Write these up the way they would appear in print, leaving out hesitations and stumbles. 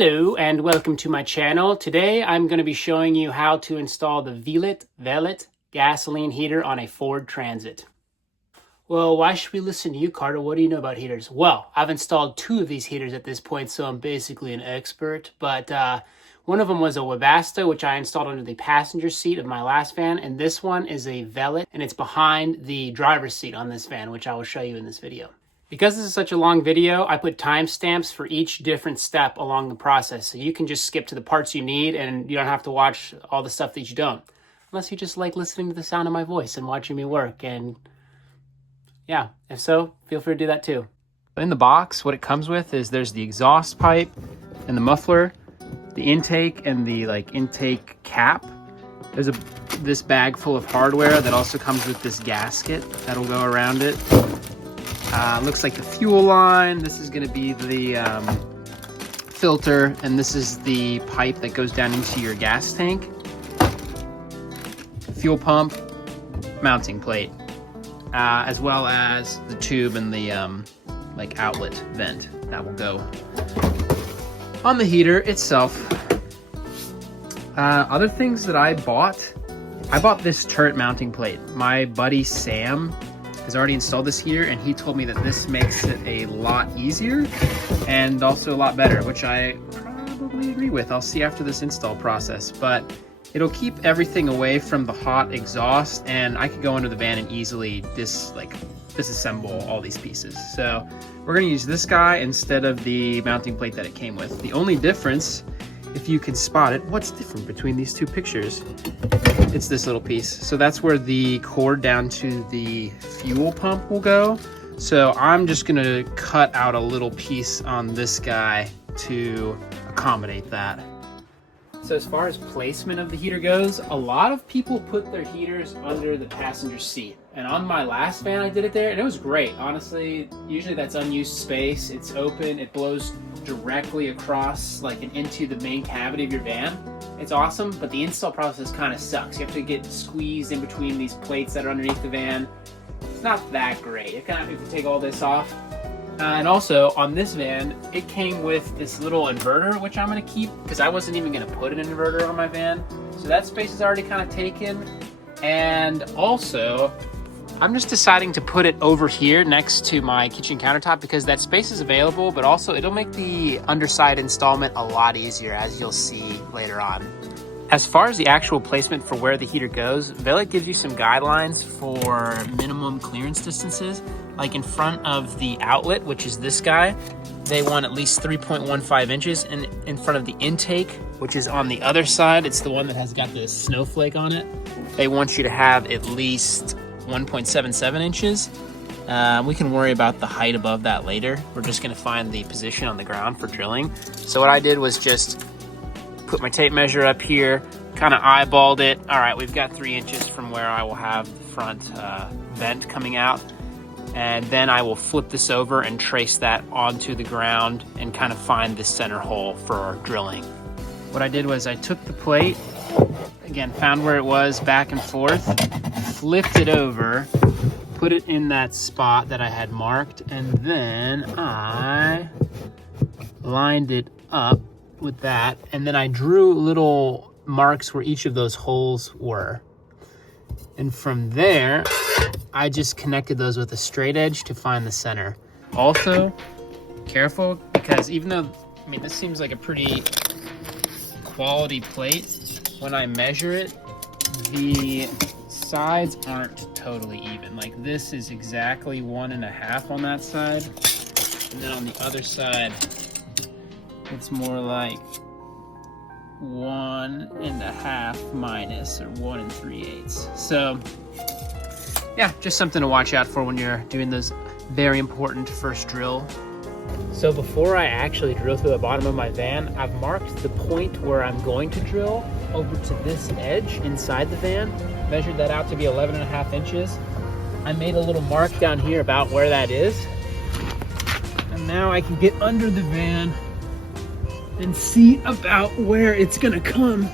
Hello and welcome to my channel. Today I'm going to be showing you how to install the Velit gasoline heater on a Ford Transit. Well, why should we listen to you, Carter? What do you know about heaters? Well, I've installed 2 of these heaters at this point, so I'm basically an expert. But one of them was a Webasto, which I installed under the passenger seat of my last van. And this one is a Velit, and it's behind the driver's seat on this van, which I will show you in this video. Because this is such a long video, I put timestamps for each different step along the process. So you can just skip to the parts you need and you don't have to watch all the stuff that you don't. Unless you just like listening to the sound of my voice and watching me work. And yeah, if so, feel free to do that too. In the box, what it comes with is there's the exhaust pipe and the muffler, the intake and the intake cap. There's this bag full of hardware that also comes with this gasket that'll go around it. Looks like the fuel line. This is going to be the filter, and this is the pipe that goes down into your gas tank. Fuel pump, mounting plate, as well as the tube and the outlet vent that will go on the heater itself. Other things that I bought this turret mounting plate. My buddy Sam has already installed this heater, and he told me that this makes it a lot easier and also a lot better, which I probably agree with. I'll see after this install process, but it'll keep everything away from the hot exhaust, and I could go under the van and easily disassemble all these pieces. So we're going to use this guy instead of the mounting plate that it came with. The only difference, if you can spot it, what's different between these 2 pictures? It's this little piece. So that's where the cord down to the fuel pump will go. So I'm just gonna cut out a little piece on this guy to accommodate that. So as far as placement of the heater goes, a lot of people put their heaters under the passenger seat. And on my last van, I did it there, and it was great. Honestly, usually that's unused space. It's open, it blows directly across and into the main cavity of your van. It's awesome, but the install process kind of sucks. You have to get squeezed in between these plates that are underneath the van. It's not that great. You kind of have to take all this off. And also, on this van, it came with this little inverter, which I'm going to keep because I wasn't even going to put an inverter on my van. So that space is already kind of taken. And also, I'm just deciding to put it over here next to my kitchen countertop because that space is available, but also it'll make the underside installment a lot easier, as you'll see later on. As far as the actual placement for where the heater goes, Velit gives you some guidelines for minimum clearance distances. Like in front of the outlet, which is this guy, they want at least 3.15 inches. And in front of the intake, which is on the other side, it's the one that has got the snowflake on it, they want you to have at least 1.77 inches. We can worry about the height above that later. We're just going to find the position on the ground for drilling. So what I did was just put my tape measure up here, kind of eyeballed it. All right, we've got 3 inches from where I will have the front vent coming out. And then I will flip this over and trace that onto the ground and kind of find the center hole for drilling. What I did was I took the plate, again, found where it was back and forth, flipped it over, put it in that spot that I had marked, and then I lined it up with that, and then I drew little marks where each of those holes were. And from there, I just connected those with a straight edge to find the center. Also, careful, because even though, this seems like a pretty quality plate, when I measure it, the sides aren't totally even. Like this is exactly 1.5 on that side, and then on the other side, it's more like 1.5 minus, or 1 3/8. So yeah, just something to watch out for when you're doing those very important first drill. So before I actually drill through the bottom of my van, I've marked the point where I'm going to drill over to this edge inside the van. Measured that out to be 11.5 inches. I made a little mark down here about where that is. And now I can get under the van and see about where it's gonna come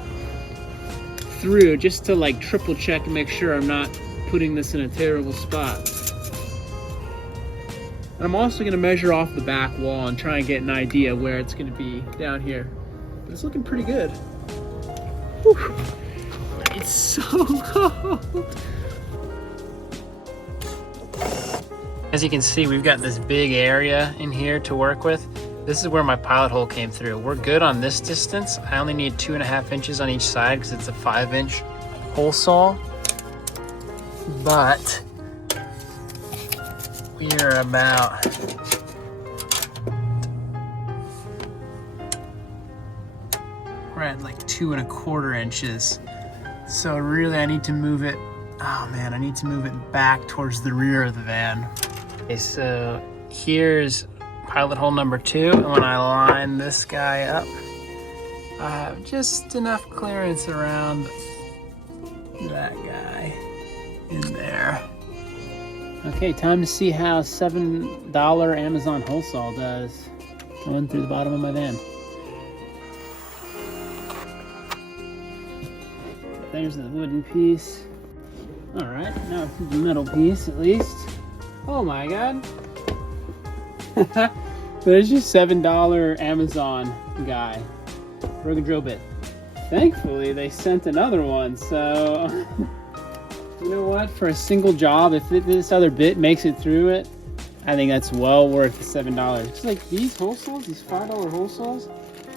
through, just to triple check and make sure I'm not putting this in a terrible spot. And I'm also gonna measure off the back wall and try and get an idea where it's gonna be down here. But it's looking pretty good. Whew. It's so cold. As you can see, we've got this big area in here to work with. This is where my pilot hole came through. We're good on this distance. I only need 2.5 inches on each side because it's a 5-inch hole saw. But we are about we're at like 2.25 inches. So really I need to move it, oh man, I need to move it back towards the rear of the van. Okay, so here's pilot hole number 2, and when I line this guy up, I have just enough clearance around that guy in there. Okay, time to see how $7 Amazon hole saw does going through the bottom of my van. There's the wooden piece. All right, now for the metal piece at least. Oh my God. There's your $7 Amazon guy. Broken drill bit. Thankfully, they sent another one, so you know what? For a single job, if this other bit makes it through it, I think that's well worth the $7. It's like these hole saws, these $5 hole saws,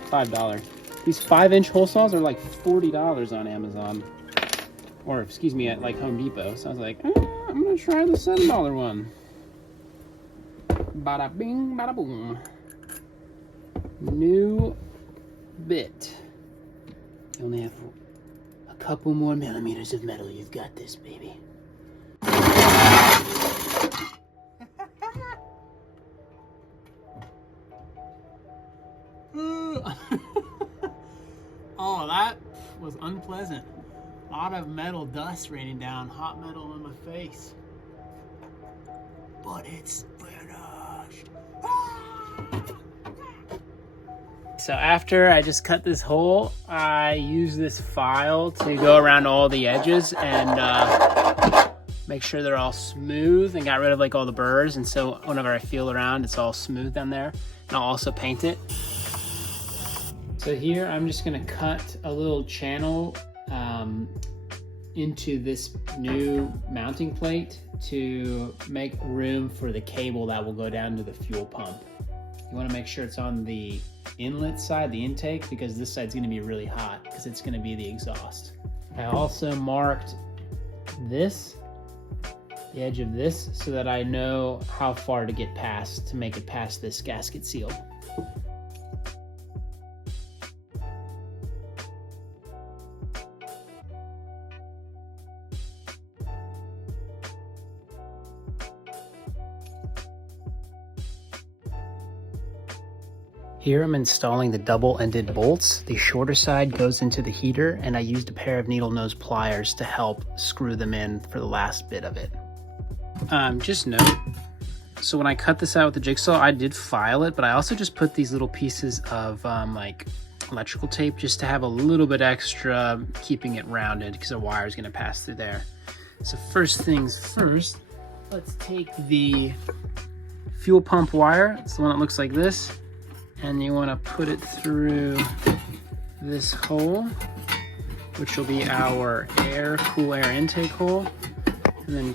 $5. These 5-inch hole saws are like $40 on Amazon. Or, excuse me, at like Home Depot. So I was like, I'm gonna try the $7 one. Bada bing, bada boom. New bit. You only have a couple more millimeters of metal. You've got this, baby. Oh, that was unpleasant. A lot of metal dust raining down, hot metal in my face. But it's finished. So after I just cut this hole, I use this file to go around all the edges and make sure they're all smooth, and got rid of like all the burrs. And so whenever I feel around, it's all smooth down there. And I'll also paint it. So here I'm just gonna cut a little channel into this new mounting plate to make room for the cable that will go down to the fuel pump. You want to make sure it's on the inlet side, the intake, because this side's going to be really hot because it's going to be the exhaust. I also marked this, the edge of this, so that I know how far to get past to make it past this gasket seal. Here I'm installing the double-ended bolts. The shorter side goes into the heater, and I used a pair of needle nose pliers to help screw them in for the last bit of it. Just note, so when I cut this out with the jigsaw, I did file it, but I also just put these little pieces of like electrical tape just to have a little bit extra, keeping it rounded because the wire is going to pass through there. So first things first, let's take the fuel pump wire. It's the one that looks like this. And you want to put it through this hole, which will be our cool air intake hole. And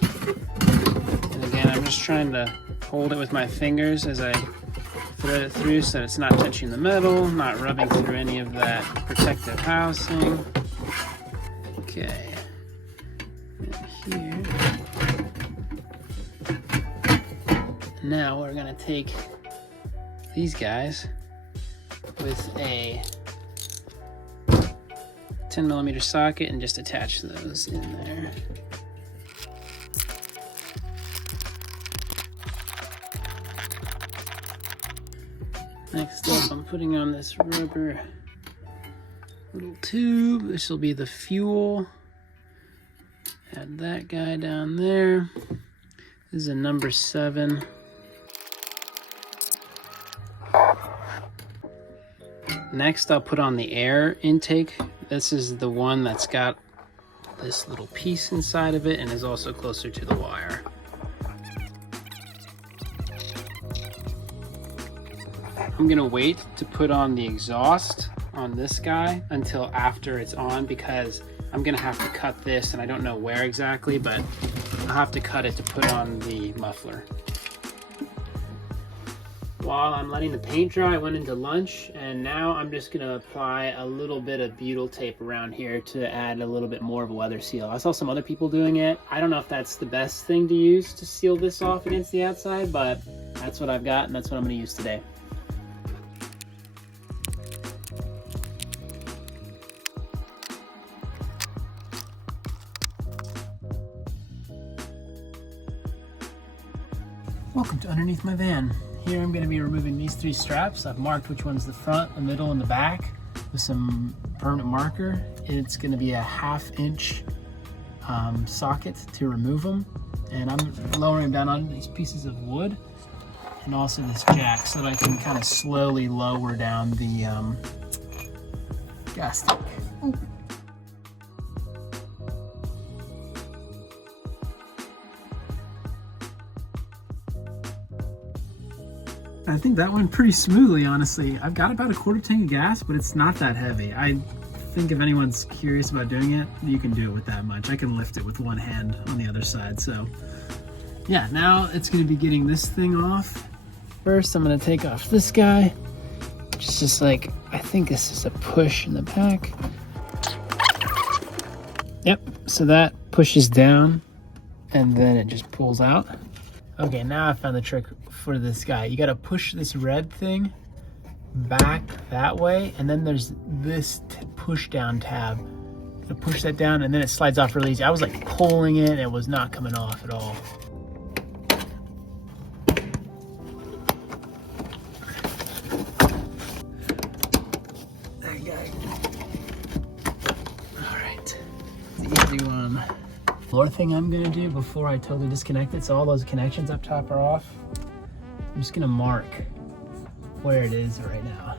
again, I'm just trying to hold it with my fingers as I thread it through so that it's not touching the metal, not rubbing through any of that protective housing. Okay. And here. Now we're going to take these guys with a 10mm socket and just attach those in there. Next up, I'm putting on this rubber little tube. This will be the fuel. Add that guy down there. This is a number 7. Next, I'll put on the air intake. This is the one that's got this little piece inside of it and is also closer to the wire. I'm gonna wait to put on the exhaust on this guy until after it's on, because I'm gonna have to cut this, and I don't know where exactly, but I'll have to cut it to put on the muffler. While I'm letting the paint dry, I went into lunch, and now I'm just gonna apply a little bit of butyl tape around here to add a little bit more of a weather seal. I saw some other people doing it. I don't know if that's the best thing to use to seal this off against the outside, but that's what I've got, and that's what I'm gonna use today. Welcome to Underneath My Van. Here I'm going to be removing these 3 straps. I've marked which one's the front, the middle, and the back with some permanent marker. It's going to be a 1/2 inch socket to remove them. And I'm lowering them down on these pieces of wood and also this jack so that I can kind of slowly lower down the gas tank. Ooh. I think that went pretty smoothly, honestly. I've got about a 1/4 tank of gas, but it's not that heavy. I think if anyone's curious about doing it, you can do it with that much. I can lift it with one hand on the other side. So yeah, now it's gonna be getting this thing off. First, I'm gonna take off this guy, which is just like, I think this is a push in the back. Yep, so that pushes down and then it just pulls out. Okay, now I found the trick for this guy. You gotta push this red thing back that way, and then there's this push down tab. You push that down and then it slides off really easy. I was like pulling it and it was not coming off at all. There you go. All right, the easy one. More thing I'm gonna do before I totally disconnect it, so all those connections up top are off, I'm just gonna mark where it is right now.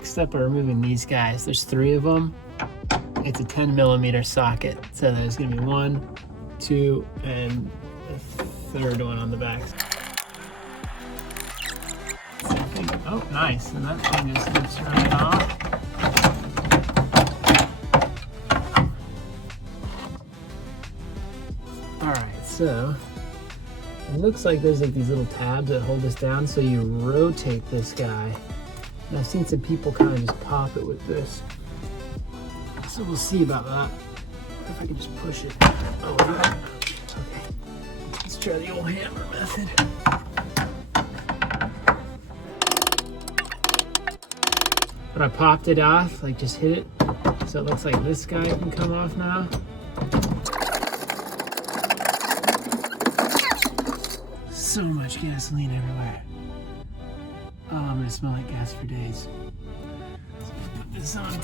Except for removing these guys, there's 3 of them. It's a 10mm socket, so there's gonna be 1, 2, and a 3rd one on the back. Oh, nice, and that thing just lifts right off. So it looks like there's like these little tabs that hold this down, so you rotate this guy. And I've seen some people kind of just pop it with this. So we'll see about that. If I can just push it. Oh, yeah. Okay. Let's try the old hammer method. But I popped it off, like just hit it. So it looks like this guy can come off now. So much gasoline everywhere. Oh, I'm gonna smell like gas for days. So put this on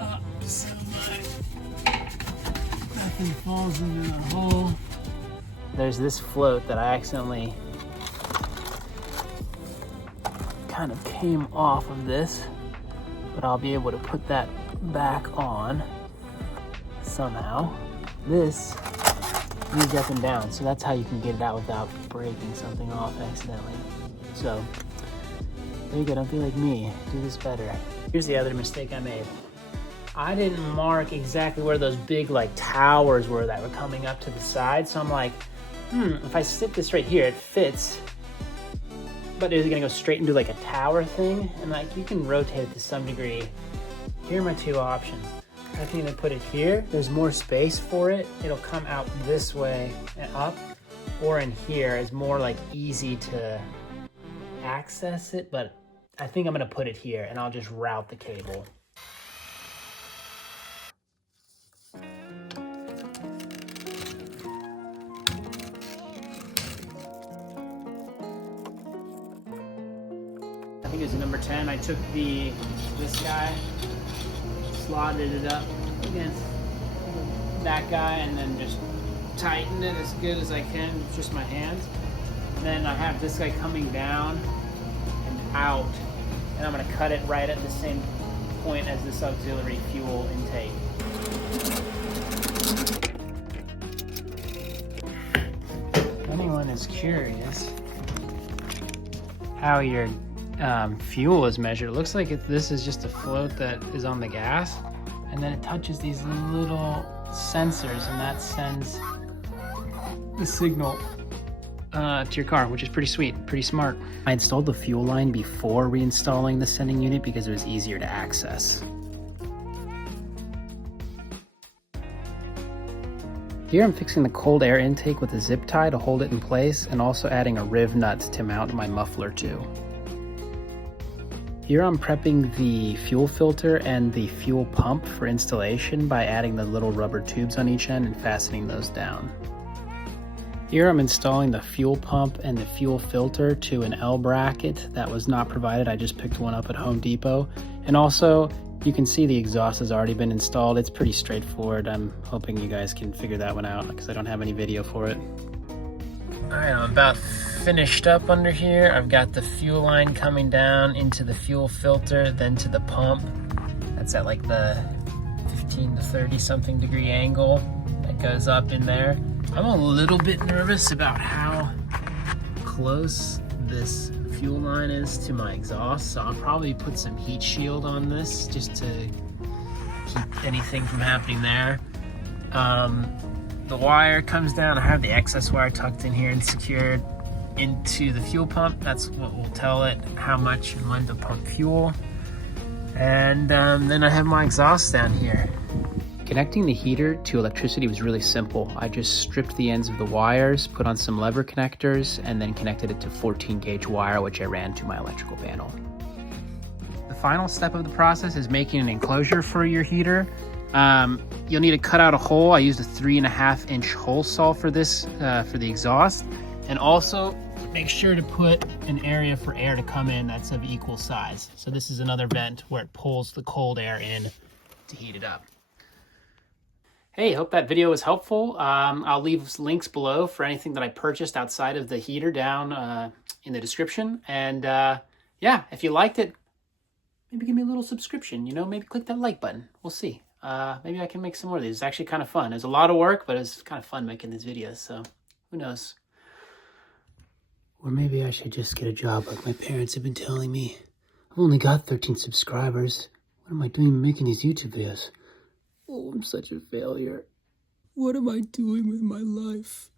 up so much nothing falls into the hole. There's this float that I accidentally kind of came off of this, but I'll be able to put that back on somehow. This moves up and down, so that's how you can get it out without breaking something off accidentally. So there you go, don't be like me, do this better. Here's the other mistake I made. I didn't mark exactly where those big like towers were that were coming up to the side, so I'm like, if I stick this right here, it fits, but is it gonna go straight into like a tower thing? And like, you can rotate it to some degree. Here are my 2 options. I can either put it here, there's more space for it, it'll come out this way and up, or in here, it's more like easy to access it, but I think I'm gonna put it here and I'll just route the cable. I think it's number 10. I took this guy, slotted it up against that guy, and then just tightened it as good as I can with just my hands. And then I have this guy coming down and out, and I'm gonna cut it right at the same point as this auxiliary fuel intake. If anyone is curious, how your fuel is measured. It looks like this is just a float that is on the gas, and then it touches these little sensors, and that sends the signal to your car, which is pretty sweet, pretty smart. I installed the fuel line before reinstalling the sending unit because it was easier to access. Here I'm fixing the cold air intake with a zip tie to hold it in place, and also adding a riv nut to mount my muffler to. Here I'm prepping the fuel filter and the fuel pump for installation by adding the little rubber tubes on each end and fastening those down. Here I'm installing the fuel pump and the fuel filter to an L bracket that was not provided. I just picked one up at Home Depot. And also, you can see the exhaust has already been installed. It's pretty straightforward. I'm hoping you guys can figure that one out because I don't have any video for it. All right, I'm about finished up under here. I've got the fuel line coming down into the fuel filter, then to the pump. That's at like the 15 to 30 something degree angle that goes up in there. I'm a little bit nervous about how close this fuel line is to my exhaust, so I'll probably put some heat shield on this just to keep anything from happening there. The wire comes down. I have the excess wire tucked in here and secured into the fuel pump. That's what will tell it how much and when to pump fuel. And then I have my exhaust down here. Connecting the heater to electricity was really simple. I just stripped the ends of the wires, put on some lever connectors, and then connected it to 14 gauge wire, which I ran to my electrical panel. The final step of the process is making an enclosure for your heater. You'll need to cut out a hole. I used a 3.5 inch hole saw for this, for the exhaust. And also make sure to put an area for air to come in that's of equal size. So this is another vent where it pulls the cold air in to heat it up. Hey, hope that video was helpful. I'll leave links below for anything that I purchased outside of the heater down in the description. And yeah, if you liked it, maybe give me a little subscription, you know, maybe click that like button. We'll see. Maybe I can make some more of these. It's actually kind of fun. It's a lot of work, but it's kind of fun making these videos, so who knows. Or maybe I should just get a job like my parents have been telling me. I've only got 13 subscribers. What am I doing making these YouTube videos? Oh, I'm such a failure. What am I doing with my life?